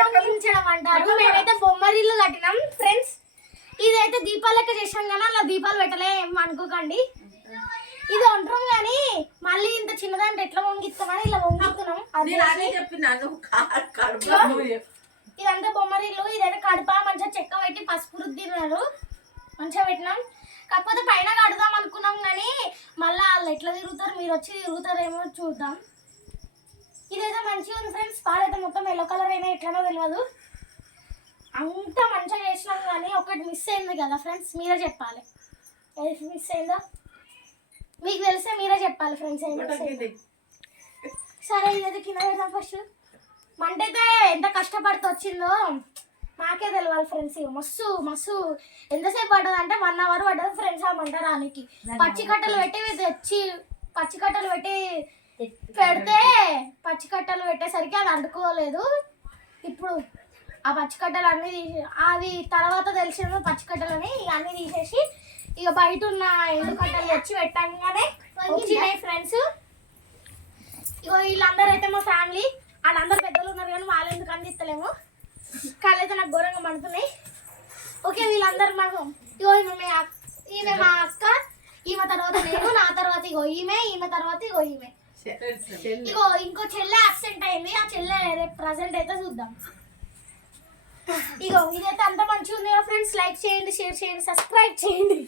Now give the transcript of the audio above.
పొంగించడం అంటారు. మేమైతే బొమ్మరిల్లు కట్టినాం ఫ్రెండ్స్. ఇదైతే దీపాలు లెక్క చేసాం కానీ అలా దీపాలు పెట్టలే అనుకోకండి. ఇది వంటరం కానీ మళ్ళీ ఇంత చిన్నదాన్ని ఎట్లా వంగిస్తామని ఇలా వంగుతున్నాం. ఇదంతా బొమ్మరిల్లు. ఇదైతే కడప మంచిగా చెక్క పెట్టి పసుపు రుద్దినారు మంచిగా పెట్టినాం. కాకపోతే పైన కడదాం అనుకున్నాం కానీ మళ్ళీ వాళ్ళు ఎట్లా తిరుగుతారు, మీరు వచ్చి తిరుగుతారేమో చూద్దాం. ఇదైతే మంచిగా ఉంది ఫ్రెండ్స్. పాలైతే మొత్తం ఎల్లో కలర్ అయినా ఎట్లనో తెలియదు. అంతా మంచిగా చేసినాం కానీ ఒకటి మిస్ అయింది కదా ఫ్రెండ్స్, మీరే చెప్పాలి. ఏది మిస్ అయిందో మీకు తెలిస్తే మీరే చెప్పాలి ఫ్రెండ్స్. సరే ఇదైతే కింద పెడదాం ఫస్ట్. మంట అయితే ఎంత కష్టపడితే వచ్చిందో నాకే తెలియాలి ఫ్రెండ్స్. మస్తు మస్తు ఎంతసేపు పడ్డది అంటే 1 hour పడ్డది ఫ్రెండ్స్ ఆ మంట రానికి. పచ్చికట్టలు పెట్టి తెచ్చి పచ్చికట్టలు పెట్టి పెడితే పచ్చికట్టలు పెట్టేసరికి అది అంటుకోలేదు. ఇప్పుడు ఆ పచ్చికట్టలు అన్నీ తీసి అది తర్వాత తెలిసిన పచ్చికట్టలని అన్నీ తీసేసి ఇక బయట ఉన్న ఎండు కట్టలు తెచ్చి పెట్టంగానే వచ్చినాయి ఫ్రెండ్స్. ఇగో వీళ్ళందరూ అయితే మా ఫ్యామిలీ. వాళ్ళందరూ పెద్దలు ఉన్నారు కానీ వాళ్ళు ఎందుకు అందిస్తలేము. కాళ్ళు అయితే నాకు ఘోరంగా మండుతున్నాయి. ఓకే వీళ్ళందరూ మాకు ఇగో ఈమె మా అక్క, ఈమె తర్వాత నేను, నా తర్వాత ఇగో ఈమె తర్వాత ఇగో ఈమె. ఇగో ఇంకో చెల్లె యాక్సిడెంట్ అయింది. ఆ చెల్లె రేపు ప్రజెంట్ అయితే చూద్దాం. ఇగో ఇదైతే అంత మంచిగా ఉంది ఫ్రెండ్స్. లైక్ చేయండి, షేర్ చేయండి, సబ్స్క్రైబ్ చేయండి.